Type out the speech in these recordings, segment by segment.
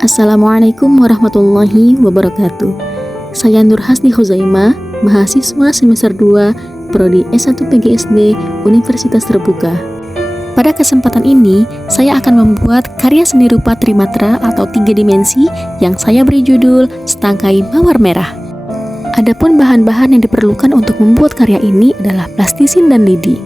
Assalamualaikum warahmatullahi wabarakatuh. Saya Nur Hasni Khuzaimah, mahasiswa semester 2 Prodi S1 PGSD Universitas Terbuka. Pada kesempatan ini, saya akan membuat karya seni rupa trimatra atau 3 dimensi yang saya beri judul Setangkai Mawar Merah. Adapun bahan-bahan yang diperlukan untuk membuat karya ini adalah plastisin dan lidi.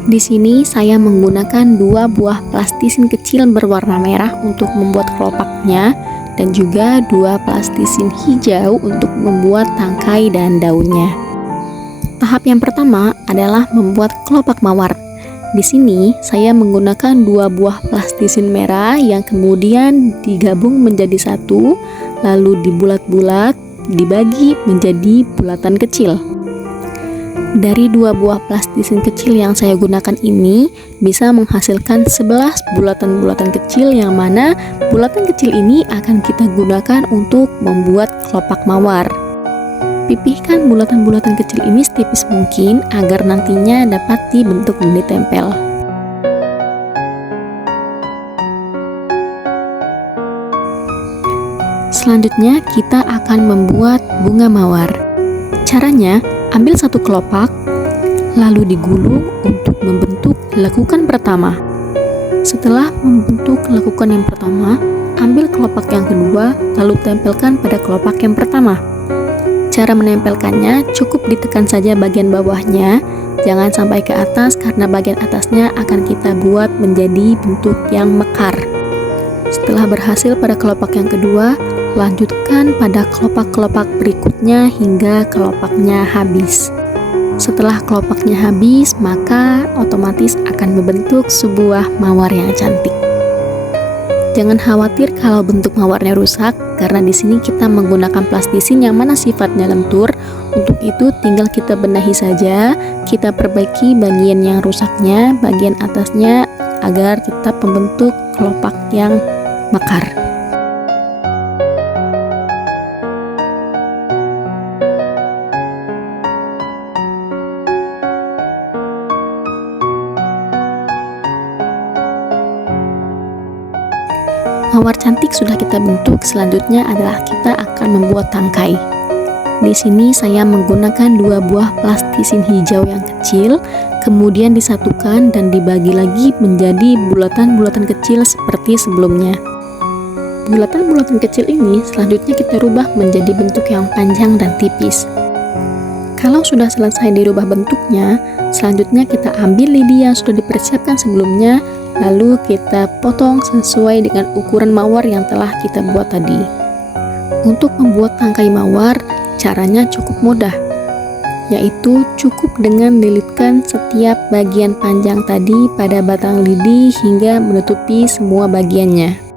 Di sini saya menggunakan 2 buah plastisin kecil berwarna merah untuk membuat kelopaknya dan juga 2 plastisin hijau untuk membuat tangkai dan daunnya. Tahap yang pertama adalah membuat kelopak mawar. Di sini saya menggunakan 2 buah plastisin merah yang kemudian digabung menjadi satu, lalu dibulat-bulat, dibagi menjadi bulatan kecil. Dari 2 buah plastisin kecil yang saya gunakan ini bisa menghasilkan 11 bulatan-bulatan kecil, yang mana bulatan kecil ini akan kita gunakan untuk membuat kelopak mawar. Pipihkan bulatan-bulatan kecil ini setipis mungkin agar nantinya dapat dibentuk dan ditempel. Selanjutnya kita akan membuat bunga mawar. Caranya, ambil satu kelopak, lalu digulung untuk membentuk lekukan pertama. Setelah membentuk lekukan yang pertama, ambil kelopak yang kedua, lalu tempelkan pada kelopak yang pertama. Cara menempelkannya cukup ditekan saja bagian bawahnya, jangan sampai ke atas karena bagian atasnya akan kita buat menjadi bentuk yang mekar. Setelah berhasil pada kelopak yang kedua, lanjutkan pada kelopak-kelopak berikutnya hingga kelopaknya habis. Setelah kelopaknya habis, maka otomatis akan membentuk sebuah mawar yang cantik. Jangan khawatir kalau bentuk mawarnya rusak, karena di sini kita menggunakan plastisin yang mana sifatnya lentur. Untuk itu tinggal kita benahi saja, kita perbaiki bagian yang rusaknya, bagian atasnya agar tetap membentuk kelopak yang mekar. Mawar cantik sudah kita bentuk, selanjutnya adalah kita akan membuat tangkai. Di sini saya menggunakan 2 buah plastisin hijau yang kecil, kemudian disatukan dan dibagi lagi menjadi bulatan-bulatan kecil seperti sebelumnya. Bulatan-bulatan kecil ini selanjutnya kita rubah menjadi bentuk yang panjang dan tipis. Kalau sudah selesai dirubah bentuknya, selanjutnya kita ambil lidi yang sudah dipersiapkan sebelumnya, lalu kita potong sesuai dengan ukuran mawar yang telah kita buat tadi. Untuk membuat tangkai mawar, caranya cukup mudah, yaitu cukup dengan lilitkan setiap bagian panjang tadi pada batang lidi hingga menutupi semua bagiannya.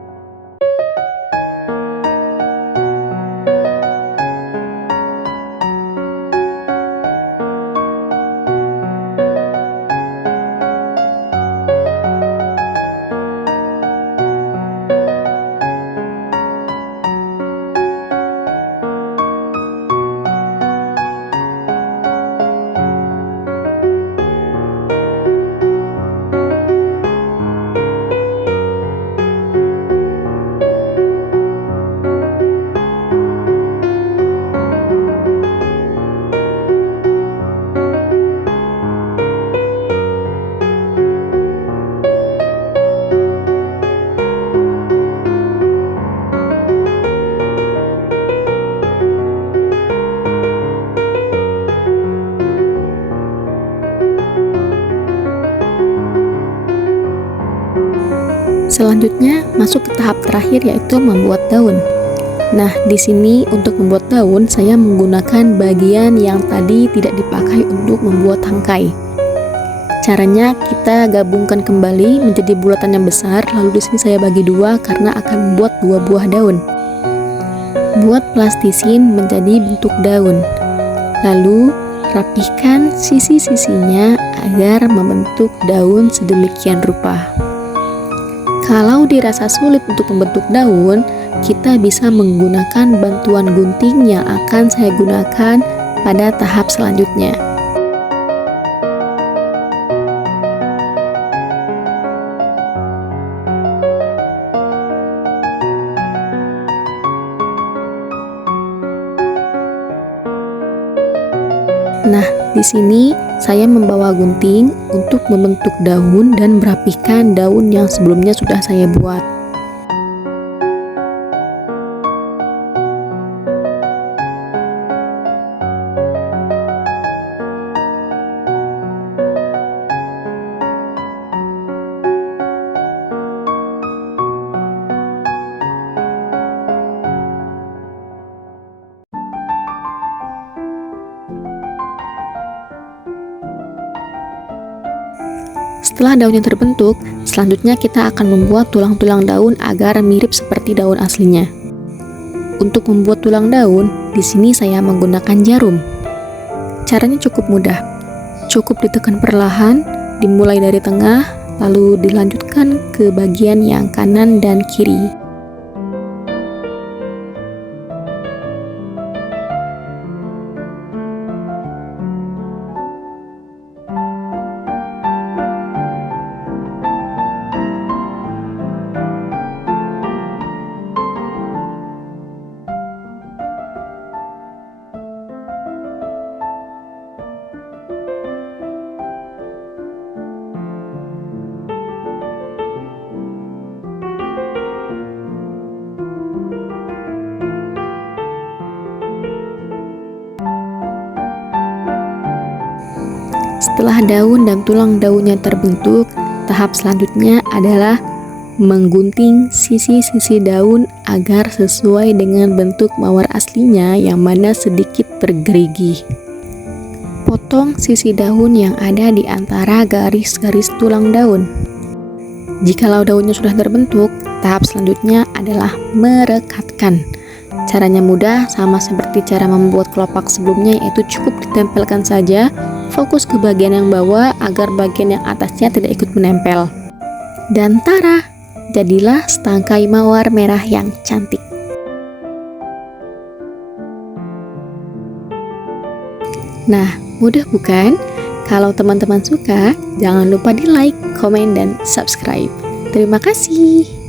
Selanjutnya masuk ke tahap terakhir, yaitu membuat daun. Nah, di sini untuk membuat daun saya menggunakan bagian yang tadi tidak dipakai untuk membuat tangkai. Caranya kita gabungkan kembali menjadi bulatan yang besar, lalu di sini saya bagi 2 karena akan membuat 2 buah daun. Buat plastisin menjadi bentuk daun. Lalu rapihkan sisi-sisinya agar membentuk daun sedemikian rupa. Kalau dirasa sulit untuk membentuk daun, kita bisa menggunakan bantuan gunting yang akan saya gunakan pada tahap selanjutnya. Di sini saya membawa gunting untuk membentuk daun dan merapihkan daun yang sebelumnya sudah saya buat. Setelah daunnya terbentuk, selanjutnya kita akan membuat tulang-tulang daun agar mirip seperti daun aslinya. Untuk membuat tulang daun, di sini saya menggunakan jarum. Caranya cukup mudah. Cukup ditekan perlahan, dimulai dari tengah, lalu dilanjutkan ke bagian yang kanan dan kiri. Setelah daun dan tulang daunnya terbentuk, tahap selanjutnya adalah menggunting sisi-sisi daun agar sesuai dengan bentuk mawar aslinya yang mana sedikit bergerigi. Potong sisi daun yang ada di antara garis-garis tulang daun. Jikalau daunnya sudah terbentuk, tahap selanjutnya adalah merekatkan. Caranya mudah, sama seperti cara membuat kelopak sebelumnya, yaitu cukup ditempelkan saja. Fokus ke bagian yang bawah agar bagian yang atasnya tidak ikut menempel. Dan tara, jadilah setangkai mawar merah yang cantik. Nah, mudah bukan? Kalau teman-teman suka, jangan lupa di like, komen, dan subscribe. Terima kasih.